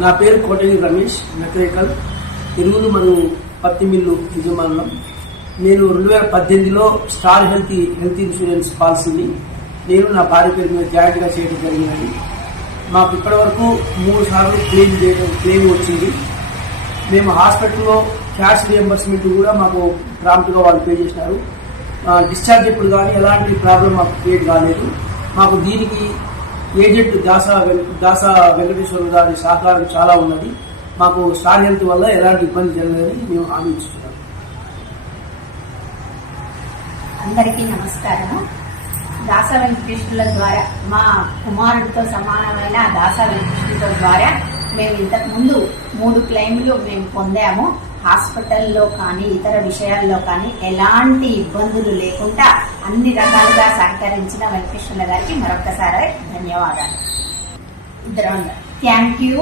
నా పేరు కోటగిరి రమేష్, మెకానికల్, ఎరువులు మరియు పత్తి మిల్లు యజమానులం. నేను 2018లో స్టార్ హెల్త్ ఇన్సూరెన్స్ పాలసీని నేను నా భార్య పేరు మీద జాయింట్గా చేయడం జరిగినది. మాకు ఇప్పటి వరకు 3 సార్లు క్లెయిమ్ వచ్చింది. మేము హాస్పిటల్లో క్యాష్ రియంబర్స్మెంట్ కూడా మాకు ప్రాంప్ట్గా వాళ్ళు పే చేసినారు. డిశ్చార్జ్ ఎప్పుడు కానీ ఎలాంటి ప్రాబ్లం మాకు క్రియేట్ కాలేదు. మాకు దీనికి ఏజెంట్ దాసా వెంకటేశ్వర గారి సహకారం చాలా ఉన్నది. మాకు స్టార్ హెల్త్ వల్ల ఎలాంటి ఇబ్బంది జరగదని మేము హామీ ఇస్తున్నాం. అందరికీ నమస్కారం. దాసా వెంకటేశ్వరుల ద్వారా మా కుమారుడితో సమానమైన దాసా వెంకటేశ్వరుల ద్వారా మేము ఇంతకు ముందు 3 క్లెయిమ్లు మేము పొందాము. హాస్పిటల్లో కానీ ఇతర విషయాల్లో కానీ ఎలాంటి ఇబ్బందులు లేకుండా అన్ని రకాలుగా సహకరించిన వెంకటేశ్వరుల గారికి మరొకసారి ధన్యవాదాలు. Thank you.